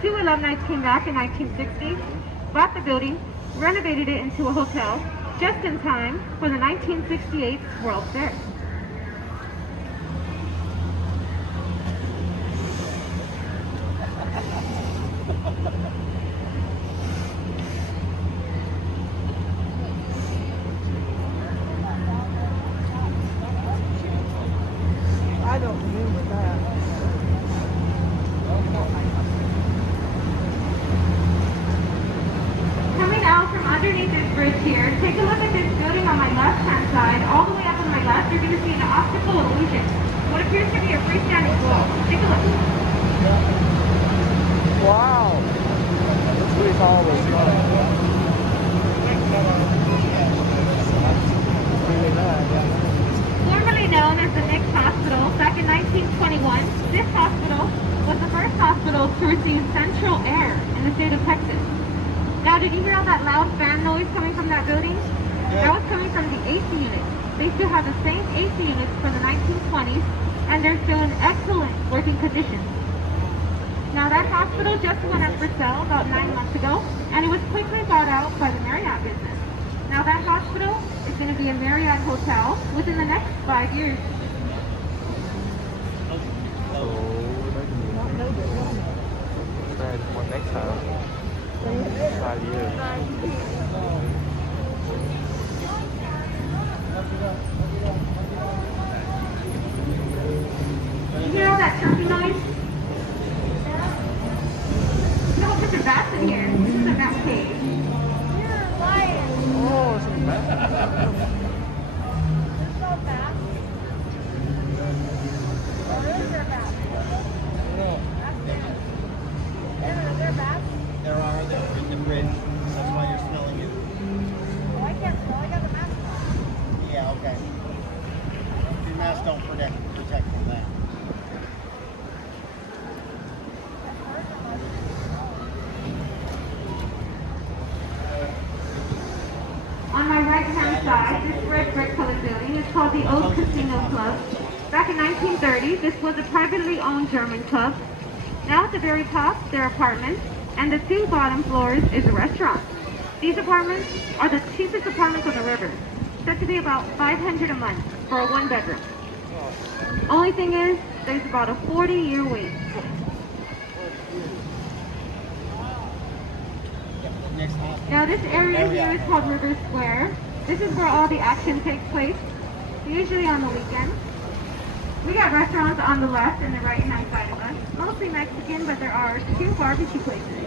Two alumni came back in 1960, bought the building, renovated it into a hotel, just in time for the 1968 World Fair. I don't remember that. Coming out from underneath this bridge here, take a look at this building on my left-hand side. All the way up on my left, you're going to see an optical illusion. What appears to be a freestanding wall. Take a look. Wow. That's really tall this really bad, yeah. Formerly known as the Nix Hospital, back in 1921, this hospital was the first hospital to receive central air in the state of Texas. Now, did you hear all that loud fan noise coming from that building? That was coming from the AC units. They still have the same AC units from the 1920s, and they're still in excellent working condition. Now, that hospital just went up for sale about 9 months ago, and it was quickly bought out by the Marriott business. Now, that hospital is going to be a Marriott hotel within the next 5 years. Try one next time. 5 years. You hear all that chirping noise? No, put your bats in here. This is a bat cave. Oh, it's a bad. There are, they're in the fridge. That's why you're smelling it. Yeah, okay. Your mask don't protect from that. On my right-hand side, this red brick-colored building is called the Old Casino Club. Back in 1930, this was a privately owned German club. Now at the very top, there are apartments, and the two bottom floors is a restaurant. These apartments are the cheapest apartments on the river, said to be about $500 a month for a one-bedroom. Only thing is, there's about a 40-year wait. Next hospital. Now this area here is called River Square. This is where all the action takes place, usually on the weekends. We got restaurants on the left and the right-hand side of us, mostly Mexican, but there are 2 barbecue places.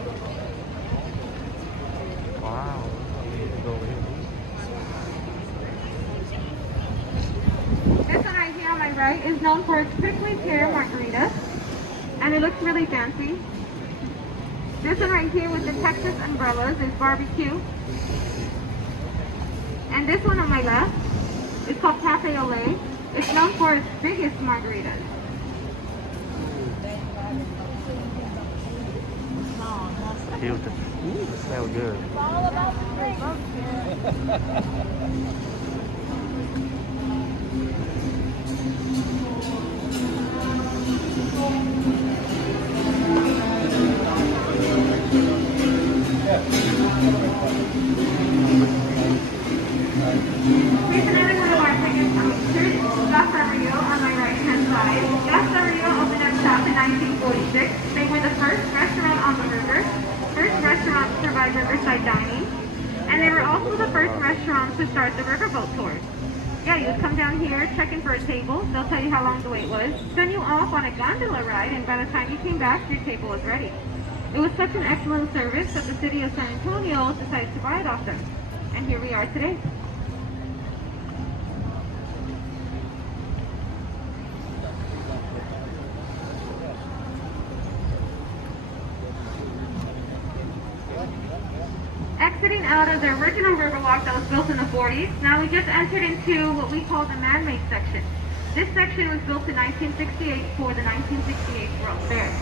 Wow. This one right here on my right is known for its prickly pear margarita, and it looks really fancy. This one right here with the Texas umbrellas is barbecue. And this one on my left is called Cafe Olé. It's known for its biggest margaritas. Ooh, it smells good. It's all about the drink. Here's another one of our tickets. Here's Casa Rio on my right-hand side. Casa Rio opened up shop in 1946. They were the first restaurant on the river, first restaurant to provide riverside dining, and they were also the first restaurant to start the riverboat tours. Yeah, you would come down here, check in for a table, they'll tell you how long the wait was, send you off on a gondola ride, and by the time you came back, your table was ready. It was such an excellent service that the city of San Antonio decided to buy it off them. And here we are today. Exiting out of the original Riverwalk that was built in the 40s, now we just entered into what we call the man-made section. This section was built in 1968 for the 1968 World Fair.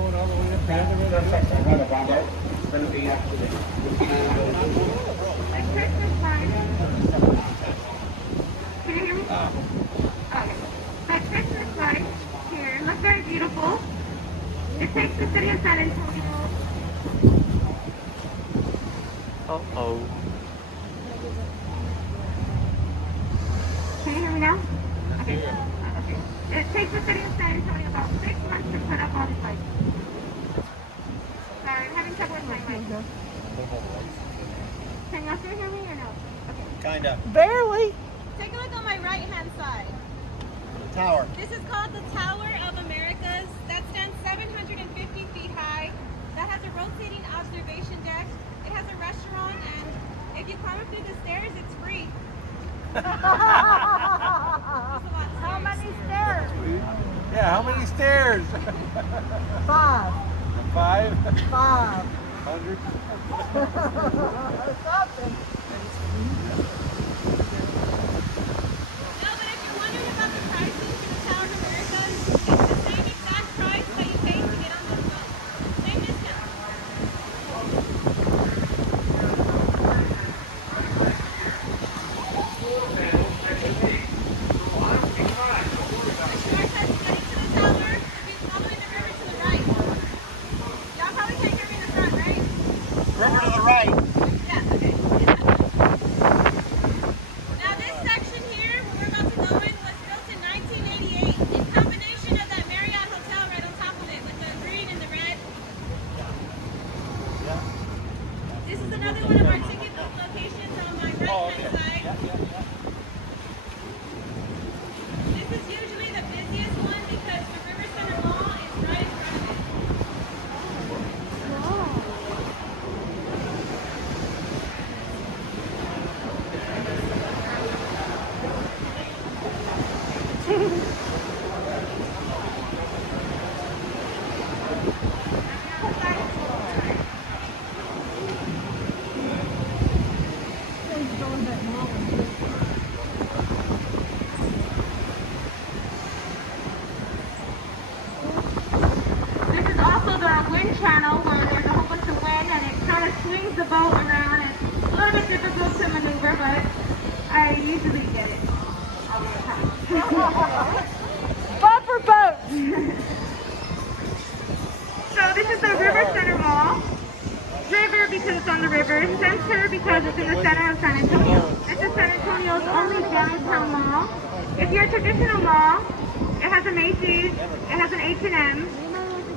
going all the way up there. The Christmas lights. Can you hear me? Okay. The Christmas lights here look very beautiful. It takes the city of San Antonio. Uh-oh. Can you hear me now? Okay. Okay. It takes the city of San Antonio about 6 months to put up all these lights. Sorry, I'm having trouble with my mic. Can y'all still hear me or no? Okay. Kinda. Barely. Take a look on my right-hand side. The tower. This is called the Tower of Americas. That stands 750 feet high. That has a rotating observation deck. It has a restaurant, and if you climb up through the stairs, it's free. How many stairs? Yeah, how many stairs? 5. 5? 5. 100? Something. No, but if you're wondering about the pricing for the Tower of Americas, it's the same exact price that you pay to get on this boat. Same discount. Shortcut to getting to the tower would be following the river to the right. Y'all probably can't hear me in the front, right? River to the right. Yeah, okay. Now this section here, where we're about to go in, was built in 1988 in combination of that Marriott Hotel right on top of it with the green and the red. This is another one of our ticket booth locations on my right-hand side. This is usually the busiest one because the River Center Mall is right in front of it. This is also the wind channel where there's a whole bunch of wind and it kind of swings the boat around. It's a little bit difficult to maneuver, but I usually get it all the time. Bumper boat. So this is the River Center Mall. River because it's on the river. Center because it's in the center of San Antonio. This is San Antonio's only downtown mall. If you're a traditional mall, it has a Macy's, it has an H&M,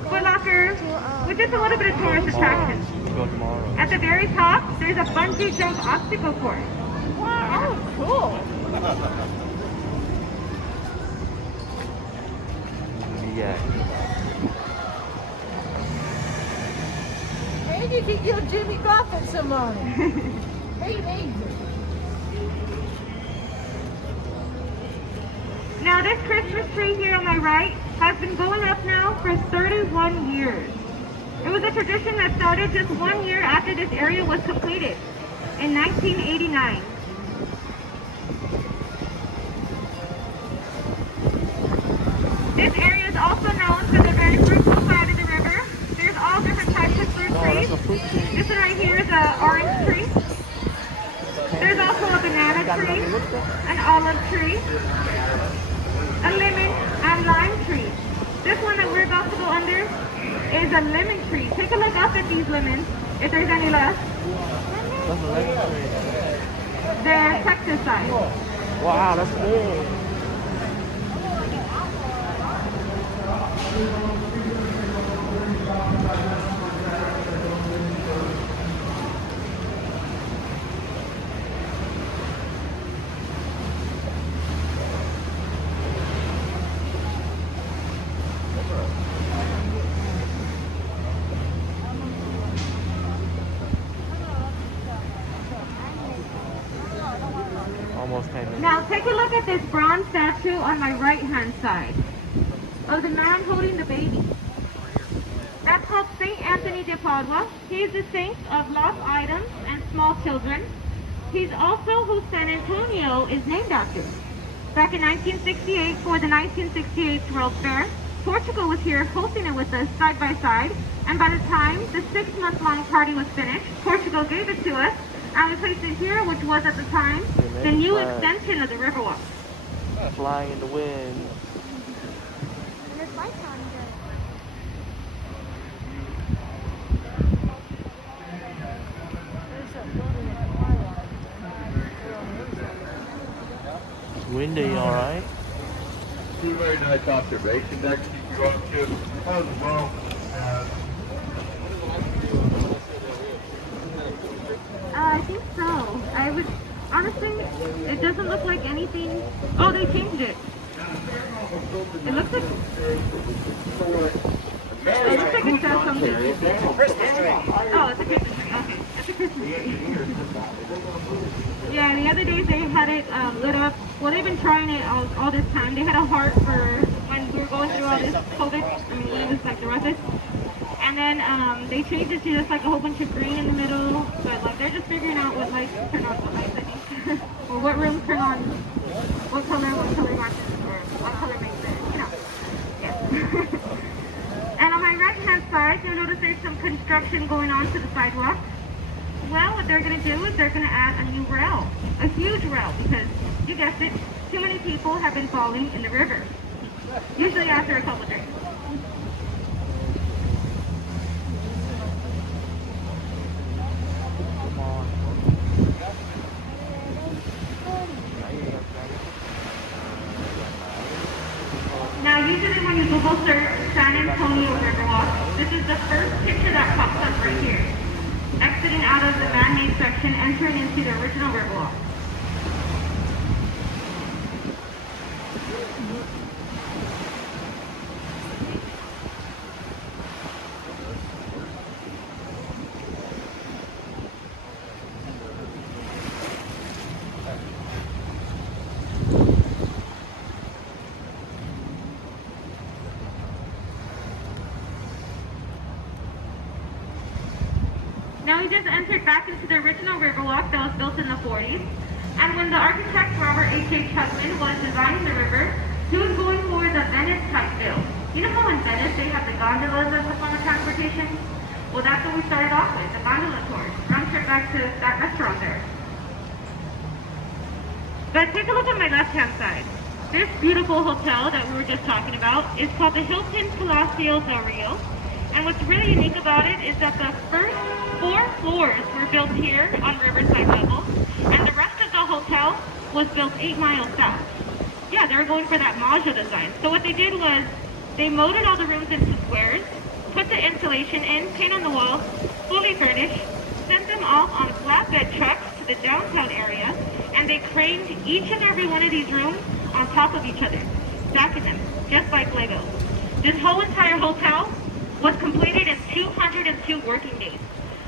Foot Locker, with just a little bit of tourist attractions. Go tomorrow. At the very top, there's a bungee jump obstacle course. Wow. Oh, cool. Yeah. Maybe you could give Jimmy Buffett some money. He needs it. Now this Christmas tree here on my right has been going up now for 31 years. It was a tradition that started just 1 year after this area was completed in 1989. This area is also known for the very fruitful side of the river. There's all different types of fruit Oh, trees. that's a fruit tree. This one right here is an orange tree. There's also a banana tree, an olive tree, a lemon and lime tree. This one that we're about to go under is a lemon tree. Take a look up at these lemons, if there's any left. That's a lemon tree. They're Texas size. Wow, that's big. Almost came in. Now take a look at this bronze statue on my right hand side of the man holding the baby. That's called St. Anthony de Padua. He is the saint of lost items and small children. He's also who San Antonio is named after. Back in 1968 for the 1968 World Fair, Portugal was here hosting it with us side by side, and by the time the 6-month-long party was finished, Portugal gave it to us, and we placed it here, which was at the time the new extension of the Riverwalk. Flying in the wind. And it's my time here. There's a building at the Firewalk. It's windy, alright? Two very nice observation decks you go up to as well as I think so. I would, honestly, it doesn't look like anything. Oh, they changed it. It looks like, it says something. Christmas tree. Oh, it's a Christmas tree. Okay, it's a Christmas tree. Yeah, the other days they had it lit up. Well, they've been trying it all this time. They had a heart for when we were going through all this COVID. I mean, when it was like the roughest. And then they changed it to just like a whole bunch of green in the middle. But like they're just figuring out what lights turn on, what lights I think, or what rooms turn on, what color matches, or what color makes it, you know. Yeah. And on my right hand side, you'll notice there's some construction going on to the sidewalk. Well, what they're going to do is they're going to add a new rail, a huge rail, because you guessed it, too many people have been falling in the river. Usually after a couple drinks. Now, usually when you Google search San Antonio Riverwalk, this is the first picture that pops up right here. Exiting out of the man-made section, entering into the original Riverwalk. Now we just entered back into the original Riverwalk that was built in the 40s. And when the architect Robert H.H. Hudson was designing the river, he was going for the Venice type feel. You know how in Venice they have the gondolas as a form of transportation? Well, that's what we started off with, the gondola tours. Run straight back to that restaurant there. But take a look at my left-hand side. This beautiful hotel that we were just talking about is called the Hilton Palacio Del Rio. And what's really unique about it is that the first 4 floors were built here on Riverside level, and the rest of the hotel was built 8 miles south. Yeah, they were going for that Maja design. So what they did was they molded all the rooms into squares, put the insulation in, paint on the walls, fully furnished, sent them off on flatbed trucks to the downtown area, and they craned each and every one of these rooms on top of each other, stacking them, just like Lego. This whole entire hotel was completed in 202 working days.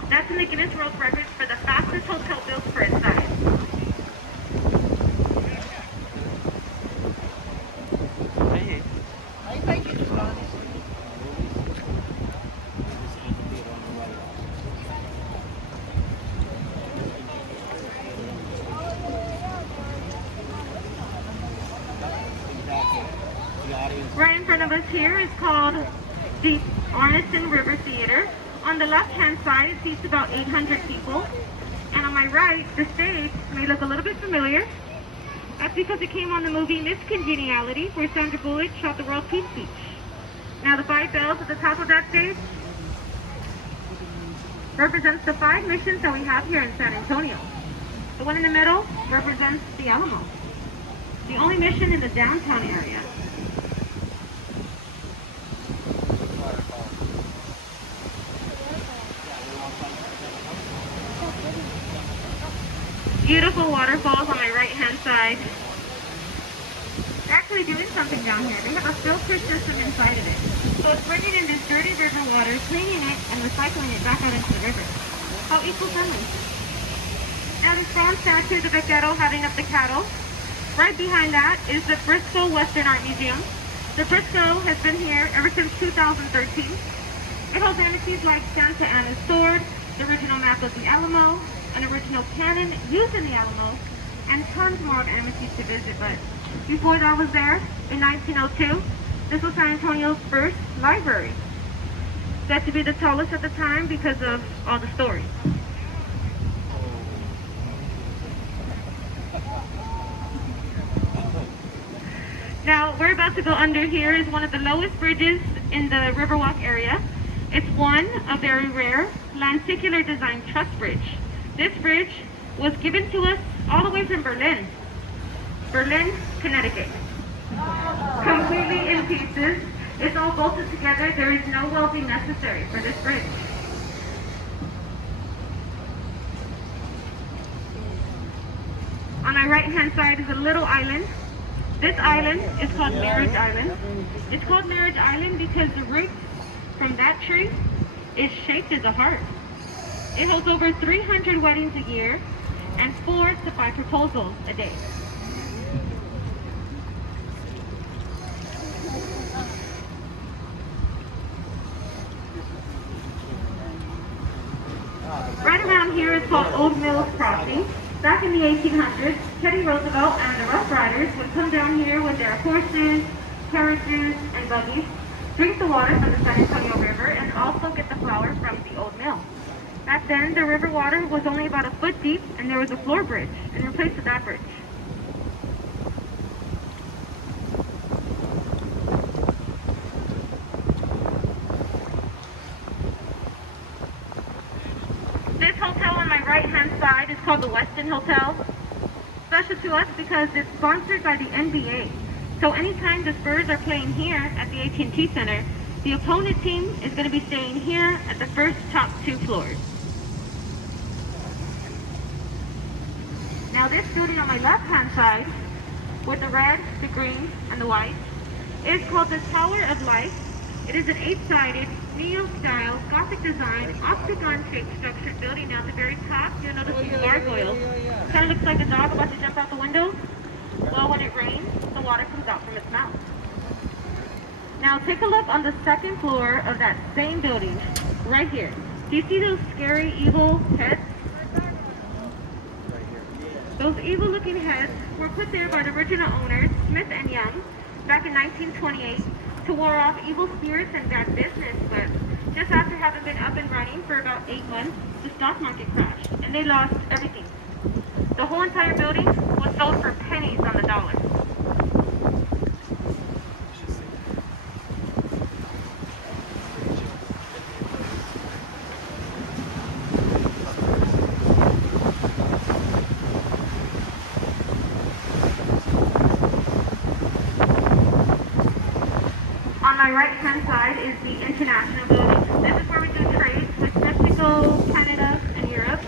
That's in the Guinness World Records for the fastest hotel built for its size. Hey, I think it's fun. Right in front of us here is called the Arneson River Theater. On the left-hand side, it seats about 800 people. And on my right, the stage may look a little bit familiar. That's because it came on the movie Miss Congeniality, where Sandra Bullock shot the World Peace speech. Now, the 5 bells at the top of that stage represents the 5 missions that we have here in San Antonio. The one in the middle represents the Alamo, the only mission in the downtown area. Beautiful waterfalls on my right-hand side. They're actually doing something down here. They have a filter system inside of it. So it's bringing in this dirty river water, cleaning it, and recycling it back out into the river. How eco-friendly. Now this bronze statue, the Vaquero having up the cattle. Right behind that is the Briscoe Western Art Museum. The Briscoe has been here ever since 2013. It holds entities like Santa Anna's sword, the original map of the Alamo, an original cannon used in the Alamo, and tons more of amenities to visit. But before that was there, in 1902, This was San Antonio's first library, said to be the tallest at the time because of all the stories. Now, we're about to go under. Here is one of the lowest bridges in the Riverwalk area. It's one, a very rare, lenticular design truss bridge. This bridge was given to us all the way from Berlin, Connecticut. Completely in pieces. It's all bolted together. There is no welding necessary for this bridge. On my right-hand side is a little island. This island is called Marriage Island. It's called Marriage Island because the root from that tree is shaped as a heart. It holds over 300 weddings a year and 4 to 5 proposals a day. Right around here is called Old Mills Crossing. Back in the 1800s, Teddy Roosevelt and the Rough Riders would come down here with their horses, carriages, and buggies, drink the water from the San Antonio River, and also get the flour from the old mill. Back then, the river water was only about a foot deep, and there was a floor bridge in replace of that bridge. This hotel on my right-hand side is called the Westin Hotel. Special to us because it's sponsored by the NBA. So anytime the Spurs are playing here at the AT&T Center, the opponent team is going to be staying here at the first top 2 floors. Now this building on my left-hand side, with the red, the green, and the white, is called the Tower of Life. It is an 8-sided, neo-style, Gothic design, octagon-shaped structured building. Now at the very top, you'll notice these gargoyles. Kind of looks like a dog about to jump out the window. Well, when it rains, the water comes out from its mouth. Now take a look on the second floor of that same building, right here. Do you see those scary, evil heads? Those evil-looking heads were put there by the original owners, Smith and Young, back in 1928 to ward off evil spirits and bad business. But just after having been up and running for about 8 months, the stock market crashed and they lost everything. The whole entire building was sold for pennies on the dollar. On my right-hand side is the International Building. This is where we do trades with Mexico, Canada, and Europe.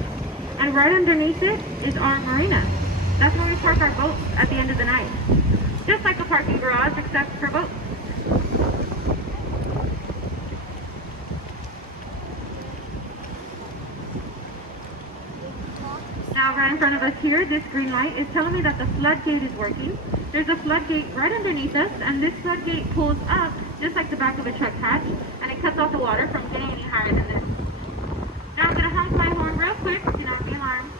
And right underneath it is our marina. That's where we park our boats at the end of the night. Just like a parking garage, except for boats. Now right in front of us here, this green light is telling me that the floodgate is working. There's a floodgate right underneath us, and this floodgate pulls up just like the back of a truck hatch, and it cuts off the water from getting any higher than this. Now I'm going to honk my horn real quick, do not be alarmed.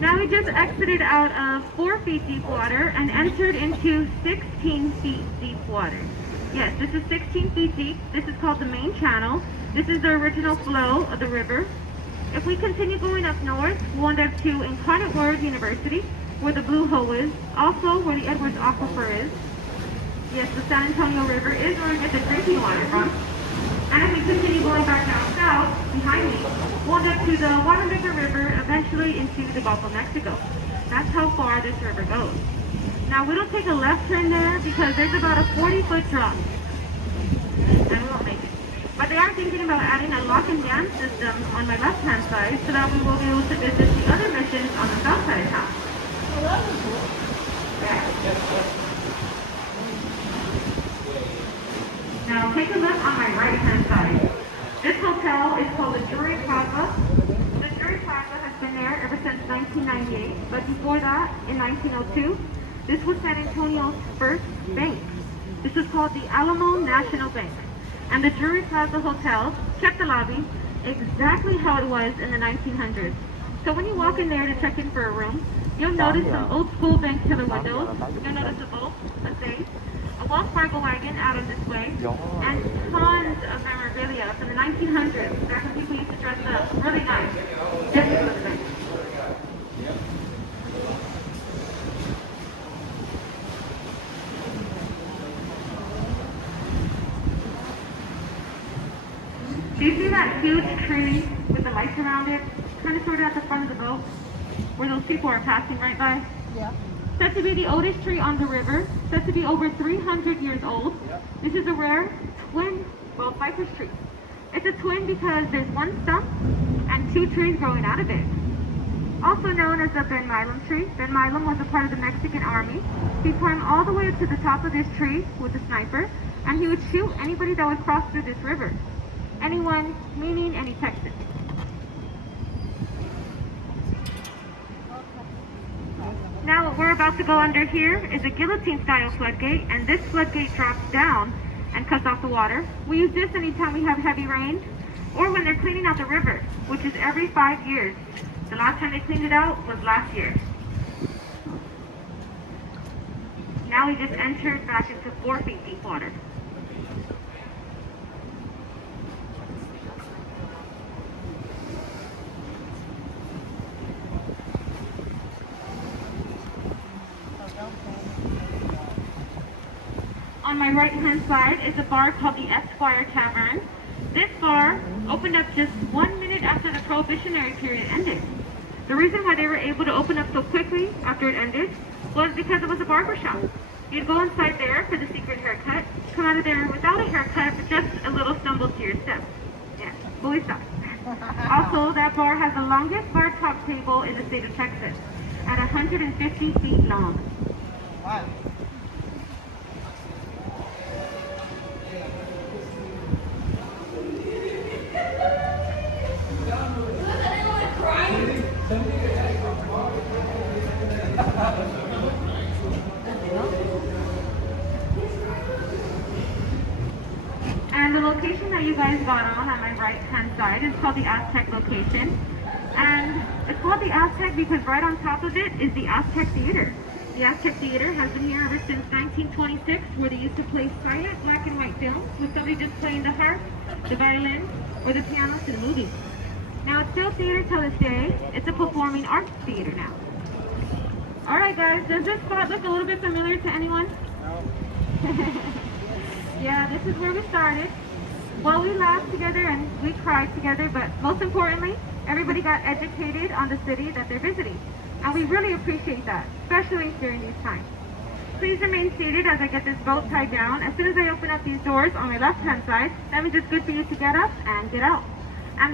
Now we just exited out of 4 feet deep water and entered into 16 feet deep water. Yes, this is 16 feet deep. This is called the main channel. This is the original flow of the river. If we continue going up north, we'll end up to Incarnate Word University, where the Blue Hole is, also where the Edwards Aquifer is. Yes, the San Antonio River is where we get the drinking water from. And if we continue going back down south, behind me, we'll end up to the Guadalupe River, eventually into the Gulf of Mexico. That's how far this river goes. Now, we don't take a left turn there because there's about a 40-foot drop, and we won't make it. But they are thinking about adding a lock and dam system on my left-hand side so that we will be able to visit the other missions on the south side of town. Yeah. Now take a look on my right-hand side. This hotel is called the Drury Plaza. The Drury Plaza has been there ever since 1998, but before that, in 1902, this was San Antonio's first bank. This is called the Alamo National Bank. And the Drury Plaza Hotel kept the lobby exactly how it was in the 1900s. So when you walk in there to check in for a room, you'll notice some old school bank teller windows. You'll notice a boat, a safe, a Wells Fargo wagon out on display, and tons of memorabilia from the 1900s that when people used to dress up really nice. Just to look nice. Do you see that huge tree with the lights around it? Kind of sort of at the front of the boat, where those people are passing right by? Yeah. Said to be the oldest tree on the river, said to be over 300 years old. This is a rare twin, well, cypress tree. It's a twin because there's one stump and two trees growing out of it. Also known as the Ben Milam tree. Ben Milam was a part of the Mexican army. He climbed all the way up to the top of this tree with a sniper, and he would shoot anybody that would cross through this river. Anyone, meaning any Texan. Now what we're about to go under here is a guillotine style floodgate, and this floodgate drops down and cuts off the water. We use this anytime we have heavy rain or when they're cleaning out the river, which is every 5 years. The last time they cleaned it out was last year. Now we just entered back into 4 feet deep water. On my right hand side is a bar called the Esquire Tavern. This bar opened up just 1 minute after the Prohibitionary period ended. The reason why they were able to open up so quickly after it ended was because it was a barber shop. You'd go inside there for the secret haircut, come out of there without a haircut, but just a little stumble to your step. Yeah, bully stop. Also, that bar has the longest bar top table in the state of Texas, at 150 feet long. Wow. And the location that you guys got on my right hand side is called the Aztec location. And it's called the Aztec because right on top of it is the Aztec Theater. The Aztec Theater has been here ever since 1926, where they used to play silent black and white films with somebody just playing the harp, the violin, or the piano to the movies. Now it's still theater till this day. It's a performing arts theater now. Alright guys, does this spot look a little bit familiar to anyone? No. Yeah, this is where we started. Well, we laughed together and we cried together, but most importantly, everybody got educated on the city that they're visiting. And we really appreciate that, especially during these times. Please remain seated as I get this boat tied down. As soon as I open up these doors on my left-hand side, that means it's good for you to get up and get out.